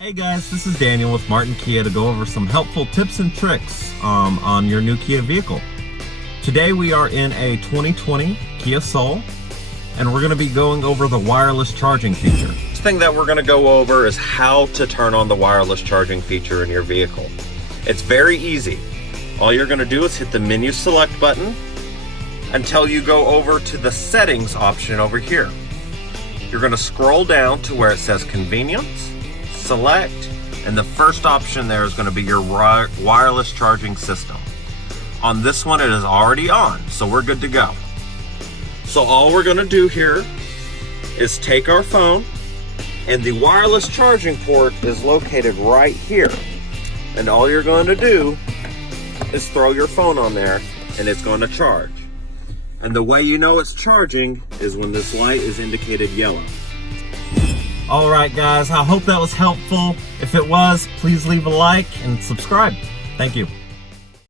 Hey guys, this is Daniel with Martin Kia to go over some helpful tips and tricks on your new Kia vehicle. Today we are in a 2020 Kia Soul, and we're going to be going over the wireless charging feature. First thing that we're going to go over is how to turn on the wireless charging feature in your vehicle. It's very easy. All you're going to do is hit the menu select button until you go over to the settings option over here. You're going to scroll down to where it says convenience, select, and the first option there is going to be your wireless charging system. On this one it is already on, so we're good to go. So all we're going to do here is take our phone, and the wireless charging port is located right here. And all you're going to do is throw your phone on there and it's going to charge. And the way you know it's charging is when this light is indicated yellow. All right, guys, I hope that was helpful. If it was, please leave a like and subscribe. Thank you.